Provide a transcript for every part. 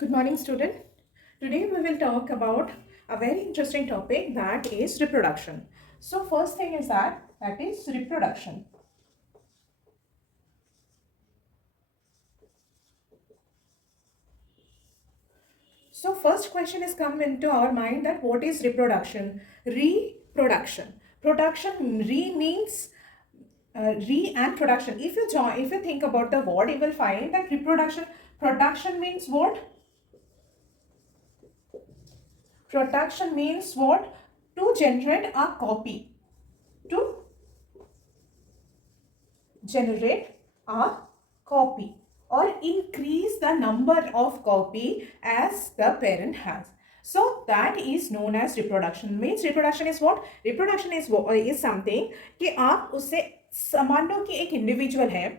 Good morning, student. Today we will talk about a very interesting topic, that is reproduction. So first thing is that is reproduction. So first question is come into our mind, that what is reproduction? Reproduction. Production, re means re and production. If you think about the word, you will find that production means what? Production means what? To generate a copy. To generate a copy or increase the number of copy as the parent has. So that is known as reproduction. Means reproduction is what? Reproduction is something कि आप उससे मान लो कि एक individual है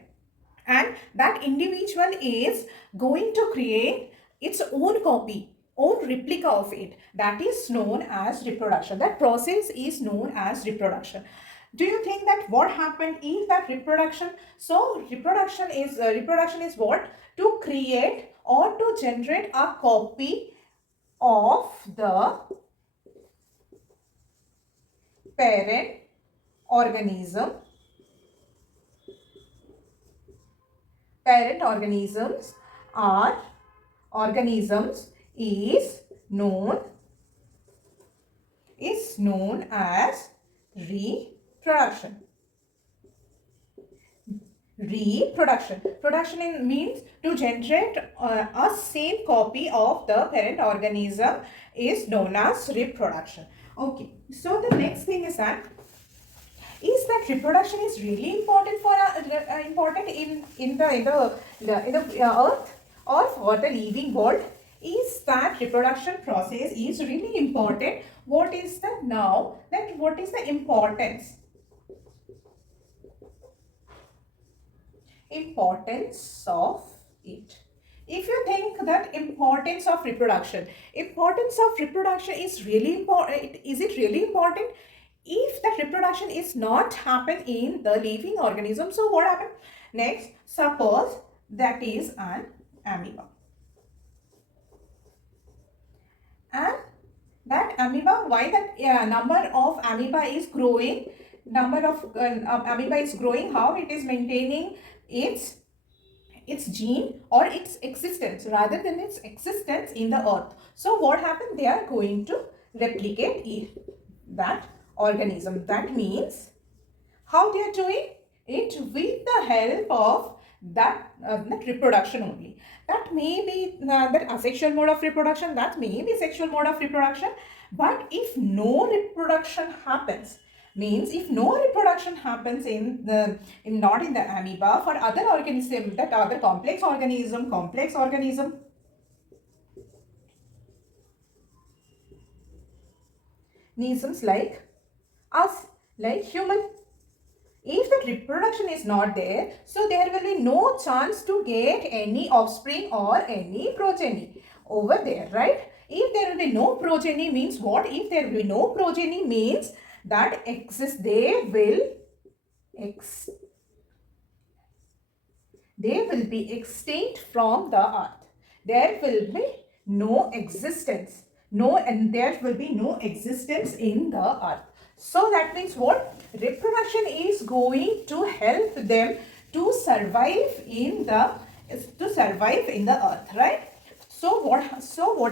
and that individual is going to create its own copy, own replica of it. That is known as reproduction. That process is known as reproduction. Do you think that what happened is that reproduction? So reproduction is what? To create or to generate a copy of the parent organism. Parent organisms is known as reproduction. Production means to generate a same copy of the parent organism is known as reproduction. Okay, so the next thing is that reproduction is really important for important in the earth or for the living world. Is that reproduction process is really important? What is the importance of it? If you think that importance of reproduction is really important, is it really important? If that reproduction is not happen in the living organism, so what happen next? Suppose that is an amoeba, and that amoeba, why that number of amoeba is growing? Amoeba is growing. How it is maintaining its gene or its existence rather than its existence in the earth? So what happened? They are going to replicate that organism. That means how they are doing it? With the help of that reproduction only. That may be that asexual mode of reproduction, that may be sexual mode of reproduction. But if no reproduction happens, means if no reproduction happens not in the amoeba, for other organism, that other complex organisms like us, like human, if the reproduction is not there, so there will be no chance to get any offspring or any progeny over there, right? If there will be no progeny means what? If there will be no progeny means that they will be extinct from the earth. There will be no existence. There will be no existence in the earth. So that means what? Reproduction is going to help them to survive in the earth, right? So what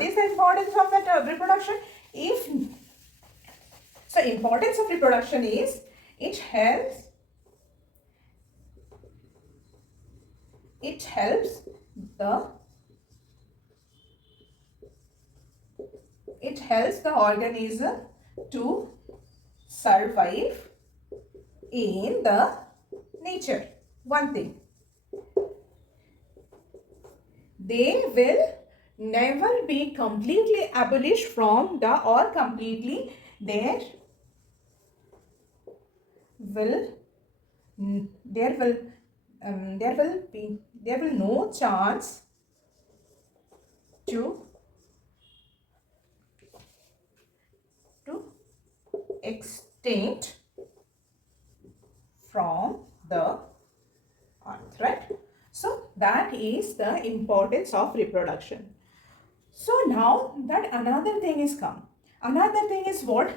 is the importance of that reproduction? Importance of reproduction is it helps the organism to survive in the nature. One thing, they will never be completely abolished from the or completely there will no chance to extinct from the earth, right? So that is the importance of reproduction. So now that another thing is come. Another thing is what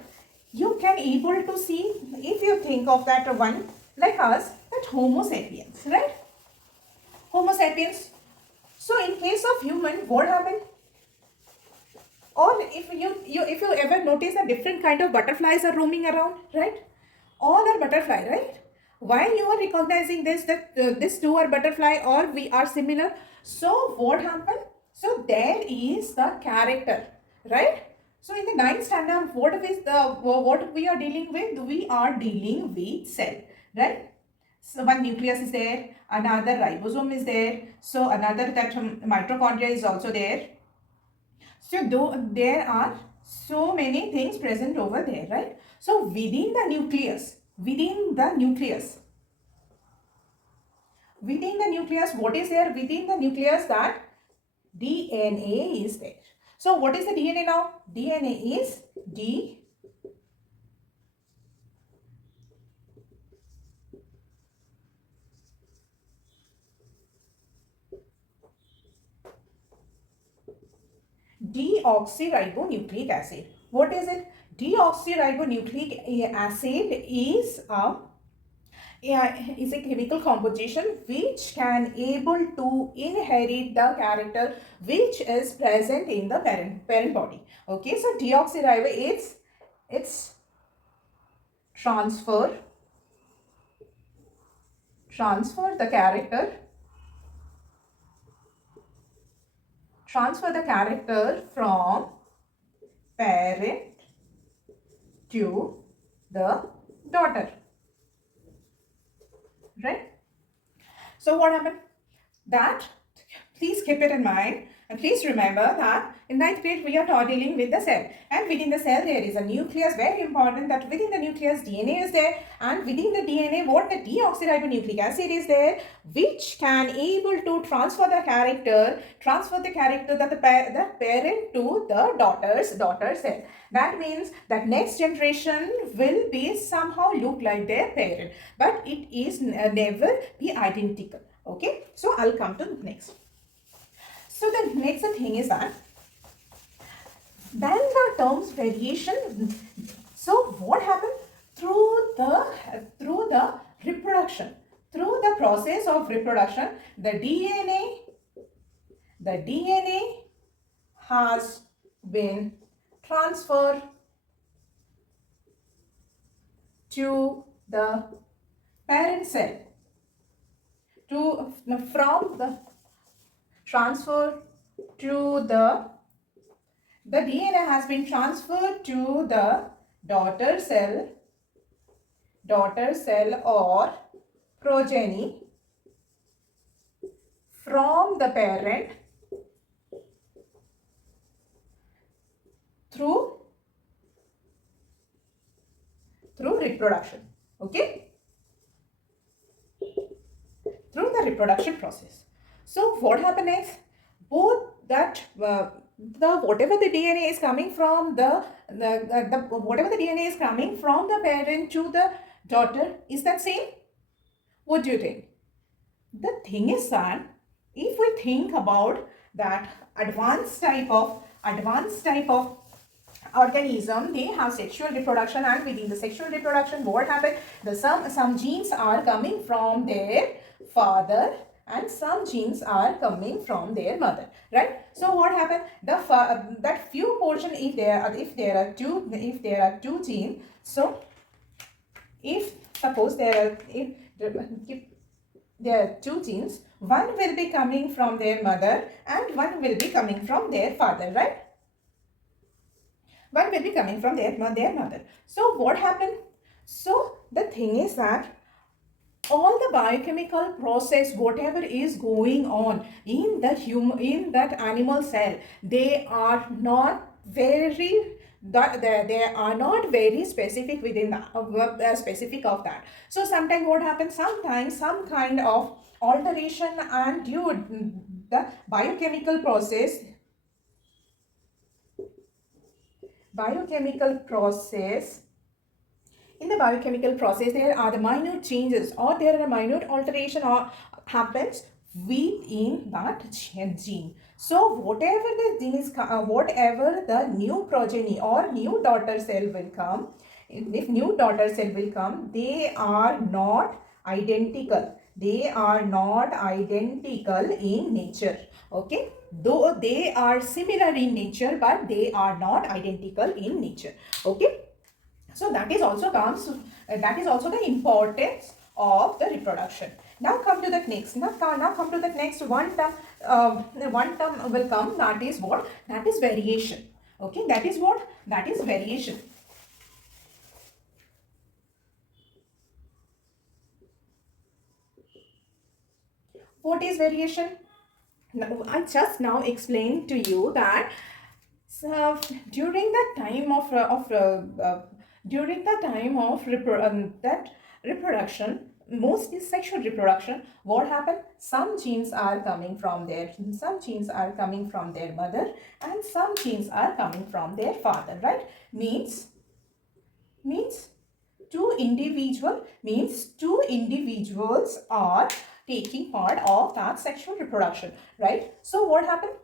you can able to see if you think of that one like us, that Homo sapiens, right? Homo sapiens. So in case of human, what happened? Or if you ever notice a different kind of butterflies are roaming around, right? All are butterfly, right? Why you are recognizing this, that this two are butterfly or we are similar? So what happened? So there is the character, right? So in the ninth standard, what we are dealing with? We are dealing with cell, right? So one nucleus is there, another ribosome is there, so another that mitochondria is also there. So though there are so many things present over there, right? So within the nucleus, what is there within the nucleus? That DNA is there. So what is the DNA now? DNA is deoxyribonucleic acid. What is it? Deoxyribonucleic acid is a chemical composition which can able to inherit the character which is present in the parent body. Okay, so deoxyribo is its transfer the character from parent to the daughter, right? So what happened? That, please keep it in mind and please remember that in ninth grade we are dealing with the cell, and within the cell there is a nucleus. Very important that within the nucleus DNA is there, and within the DNA what the deoxyribonucleic acid is there, which can able to transfer the character that the parent to the daughter cell. That means that next generation will be somehow look like their parent, but it is never be identical. Okay, so I'll come to next. So the next thing is that then the terms variation. So what happened? Through the reproduction, through the process of reproduction, the DNA has been transferred to the parent cell, from the transfer to the DNA has been transferred to the daughter cell or progeny from the parent through reproduction. Okay, through the reproduction process. So what happens next? Both that whatever the DNA is coming from whatever the DNA is coming from the parent to the daughter, is that same? What do you think? The thing is that if we think about that advanced type of organism, they have sexual reproduction, and within the sexual reproduction what happened? Some genes are coming from their father and some genes are coming from their mother, right? So what happened? That few portion, if there are two genes, so if suppose if there are two genes, one will be coming from their mother and one will be coming from their father, right? One will be coming from their mother. So what happened? So the thing is that all the biochemical process, whatever is going on in that animal cell, they are not very specific within the specific of that. So sometimes what happens? Sometimes some kind of alteration and due the biochemical process in the biochemical process, there are the minute changes or there are minute alteration or happens within that gene. So whatever the gene is, whatever the new progeny or new daughter cell will come, if new daughter cell will come, they are not identical. They are not identical in nature. Okay, though they are similar in nature, but they are not identical in nature. Okay, so that is also comes, that is also the importance of the reproduction. Now come to the next. Now come to the next one term. One term will come. That is what? That is variation. Okay, that is what? That is variation. What is variation? Now, I just now explained to you that during the time of that reproduction, mostly sexual reproduction, what happened? Some genes are coming from their mother, and some genes are coming from their father, right? Means two individuals are taking part of that sexual reproduction, right? So what happened?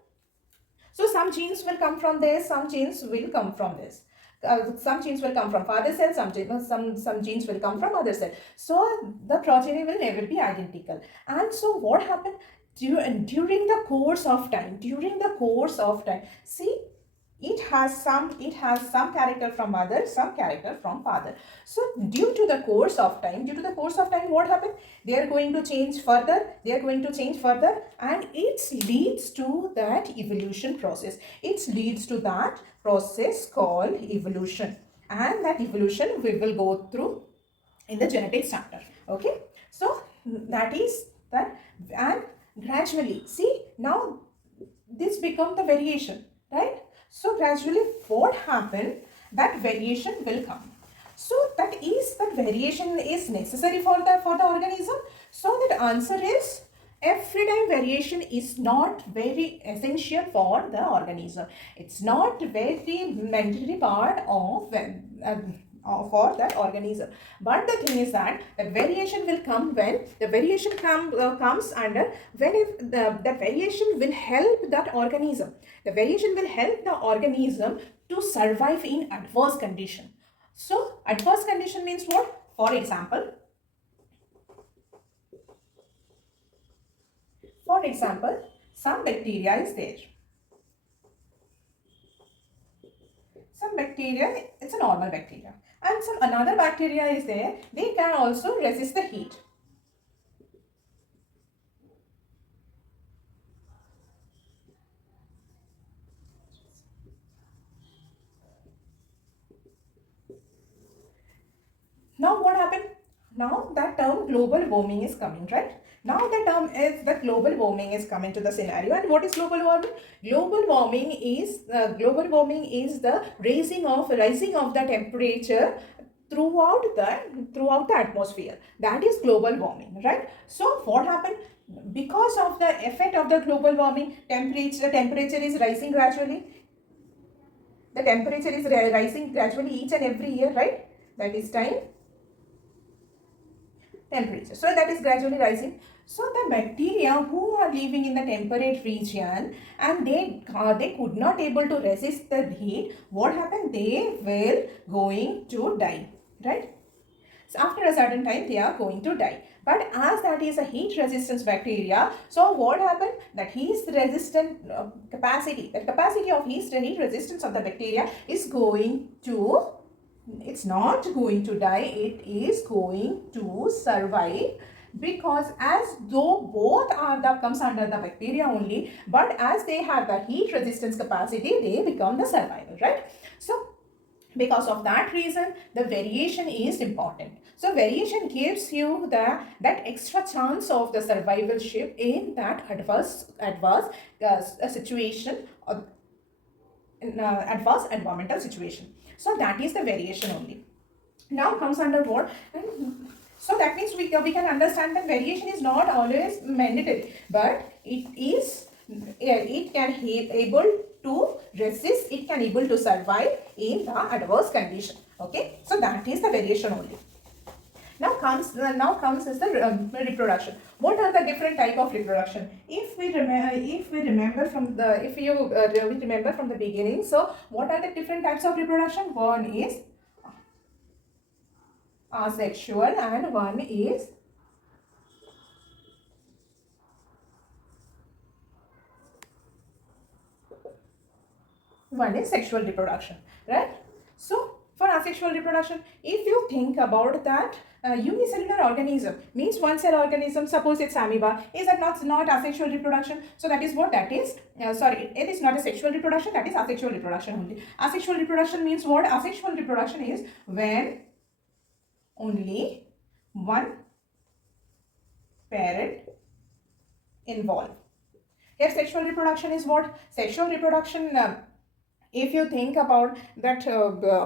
So some genes will come from this, some genes will come from this. Some genes will come from father cell, some genes will come from mother cell. So the progeny will never be identical. And so what happened during the course of time? See, it has some character from mother, some character from father. So due to the course of time, what happened? They are going to change further, and it leads to that evolution process. It leads to that process called evolution, and that evolution we will go through in the genetics chapter. Okay, so that is that. And gradually, see, now this become the variation, right? So gradually what happened, that variation will come. So that variation is necessary for the organism. So that answer is, every time variation is not very essential for the organism. It's not very mandatory part of for that organism. But the thing is that the variation will come when the variation comes under when if the variation will help that organism. The variation will help the organism to survive in adverse condition. So adverse condition means what? For example, some bacteria is there. Some bacteria, it's a normal bacteria, and some another bacteria is there. They can also resist the heat. Now what happened? Now that term global warming is coming, right? Now the term is the global warming is coming to the scenario. And what is global warming? Global warming is the rising of the temperature throughout the atmosphere. That is global warming, right? So what happened? Because of the effect of the global warming, the temperature is rising gradually. The temperature is rising gradually each and every year, right? That is time temperature. So that is gradually rising. So the bacteria who are living in the temperate region and they could not able to resist the heat, what happened? They will going to die, right? So after a certain time, they are going to die. But as that is a heat resistance bacteria, so what happened? That heat resistant capacity, the capacity of heat resistance of the bacteria is going to, it's not going to die, it is going to survive, because as though both are the comes under the bacteria only, but as they have the heat resistance capacity, they become the survival, right? So because of that reason, the variation is important. So variation gives you that extra chance of the survivalship in that adverse situation, or adverse environmental situation. So that is the variation only. Now comes under what? So that means we can understand that variation is not always mandatory, but it can able to resist, it can able to survive in the adverse condition. Okay, so that is the variation only. Now now comes is the reproduction. What are the different type of reproduction? If we remember from the beginning, so what are the different types of reproduction? One is asexual and one is sexual reproduction, right? So for asexual reproduction, if you think about that, unicellular organism means one cell organism, suppose it's amoeba, is that not asexual reproduction? So that is what that is. Sorry, it is not a sexual reproduction, that is asexual reproduction only. Asexual reproduction means what? Asexual reproduction is when only one parent involved. Here sexual reproduction is what? Sexual reproduction, if you think about that,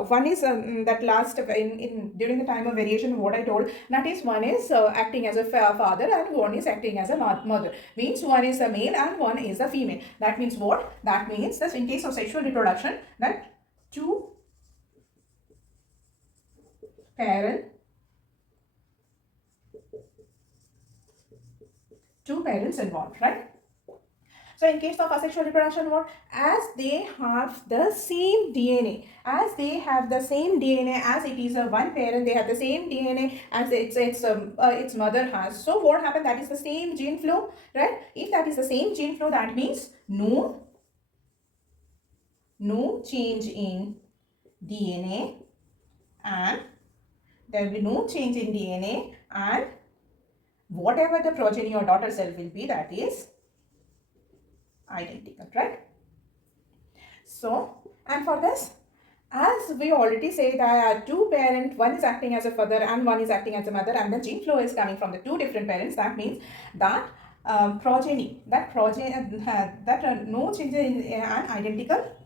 one is that last in during the time of variation, what I told, that is one is acting as a father and one is acting as a mother, means one is a male and one is a female. That means what? That means that in case of sexual reproduction, that two parents involved, right? So in case of asexual reproduction, what? As they have the same DNA, as it is a one parent, they have the same DNA as its mother has. So what happened? That is the same gene flow, right? If that is the same gene flow, that means no change in DNA, and there will be no change in DNA, and whatever the progeny or daughter cell will be, that is identical, right? So, and for this, as we already say that two parent, one is acting as a father and one is acting as a mother, and the gene flow is coming from the two different parents, that means that no change in and identical.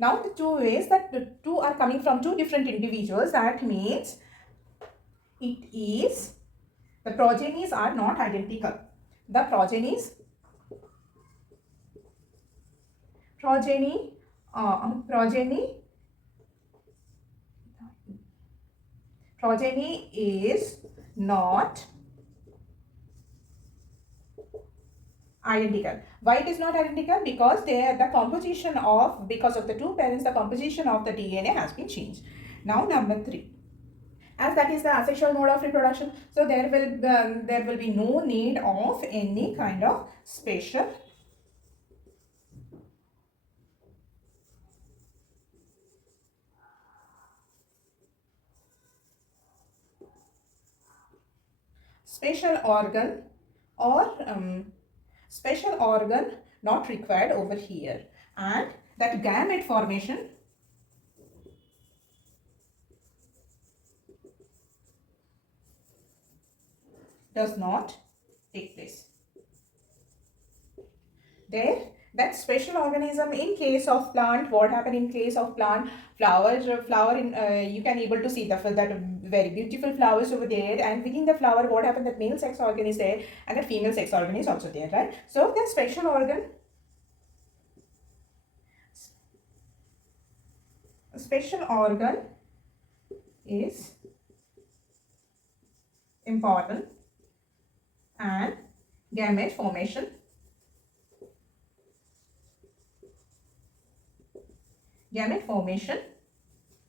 Now the two ways that the two are coming from two different individuals, that means the progenies are not identical. The progeny is not identical. Why it is not identical? Because because of the two parents, the composition of the DNA has been changed. Now number 3. As that is the asexual mode of reproduction, so there will be no need of any kind of special organ or special organ not required over here, and that gamete formation does not take place. There, that special organism in case of plant, what happened in case of plant? Flower in you can able to see that very beautiful flowers over there, and within the flower, what happened? That male sex organ is there and that female sex organ is also there, right? So the special organ is important, and gamete formation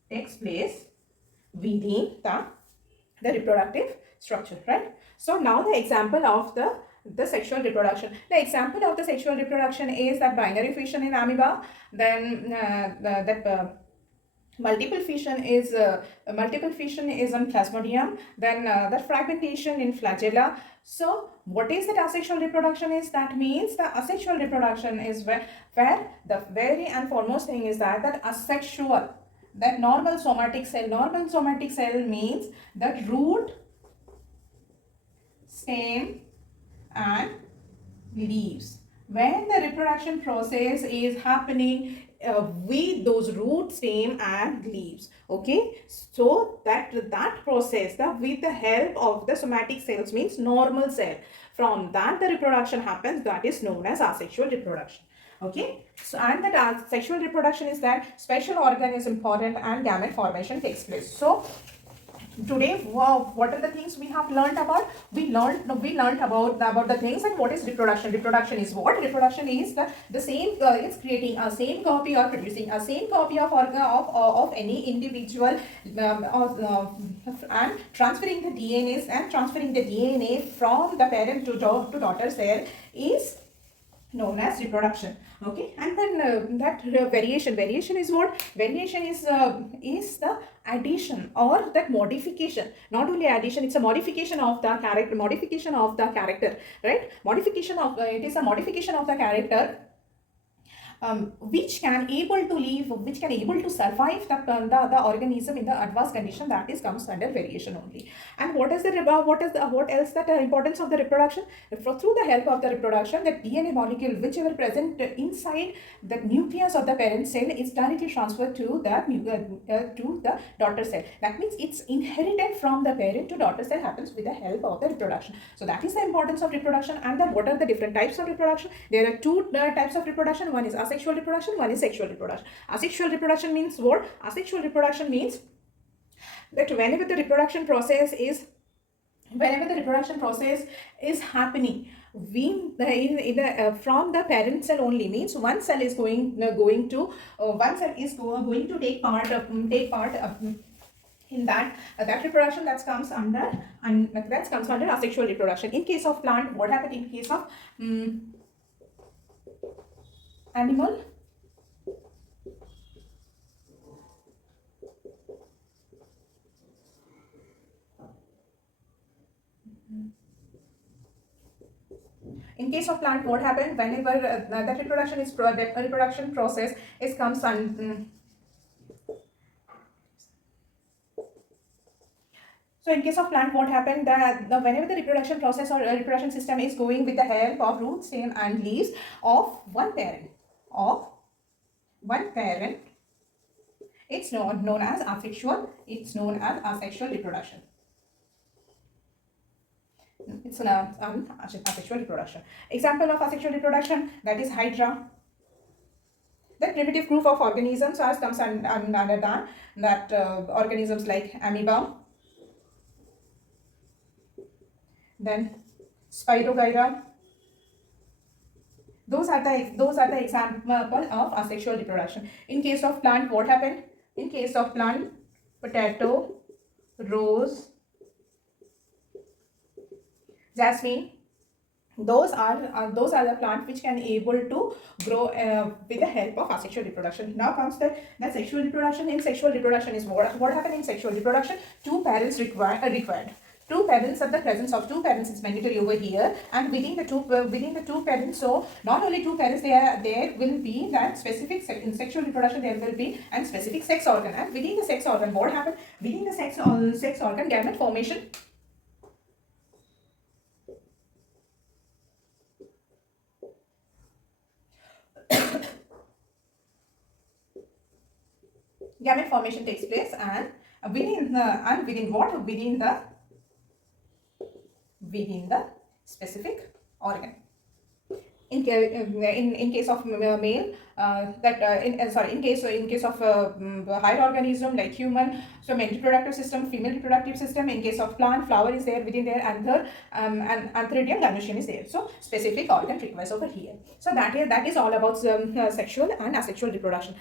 takes place within the reproductive structure, right? So now the example of the sexual reproduction. The example of the sexual reproduction is that binary fission in amoeba, then multiple fission is on Plasmodium, then the fragmentation in Flagella. So what is that asexual reproduction is? That means the asexual reproduction is where the very and foremost thing is that asexual, that normal somatic cell means that root, stem and leaves. When the reproduction process is happening with those root, stem and leaves, okay, so that process, with the help of the somatic cells, means normal cell, from that the reproduction happens, that is known as asexual reproduction. Okay, so and that sexual reproduction is that special organ is important and gamete formation takes place. So today, wow, what are the things we have learned about? We learned about the things. And what is reproduction? Reproduction is what? Reproduction is the same. It's creating a same copy or producing a same copy of organ of any individual, and transferring the DNA from the parent to daughter cell is known as reproduction. Okay, and then variation is what? Variation is the addition or that modification. Not only addition, it's a modification of the character, right? Modification of it is a modification of the character, which can able to survive the organism in the advanced condition, that is comes under variation only. And what else that importance of the reproduction? Through the help of the reproduction, the DNA molecule whichever present inside the nucleus of the parent cell is directly transferred to the daughter cell. That means it's inherited from the parent to daughter cell happens with the help of the reproduction. So that is the importance of reproduction. And then what are the different types of reproduction? There are two types of reproduction. One is asexual reproduction, one is sexual reproduction. Asexual reproduction means what? Asexual reproduction means that whenever the reproduction process is happening from the parent cell only, means one cell is going to take part in that reproduction. That comes under asexual reproduction. In case of plant, what happened? In case of animal, in case of plant, what happened? Whenever the reproduction process is comes on. So in case of plant, what happened? That whenever the reproduction process or reproduction system is going with the help of root, stem and leaves of one parent, it's known as asexual. It's known as asexual reproduction. It's an asexual reproduction. Example of asexual reproduction, that is Hydra. The primitive group of organisms as comes under that organisms like amoeba, then Spirogyra. Those are the example of asexual reproduction. In case of plant, what happened? In case of plant, potato, rose, jasmine, those are the plants which can able to grow with the help of asexual reproduction. Now comes the sexual reproduction. In sexual reproduction is what happened in sexual reproduction? Two parents required. Two parents, at the presence of two parents is mandatory over here, and within the two parents, so not only two parents, there will be that specific in sexual reproduction there will be and specific sex organ, and within the sex organ, what happened? Within the sex organ, gamete formation. Gamete formation takes place, and within the specific organ. In case of male, in case of higher organism like human, so male reproductive system, female reproductive system. In case of plant, flower is there within there, and antheridium gynoecium is there. So specific organ requires over here. So that is all about sexual and asexual reproduction.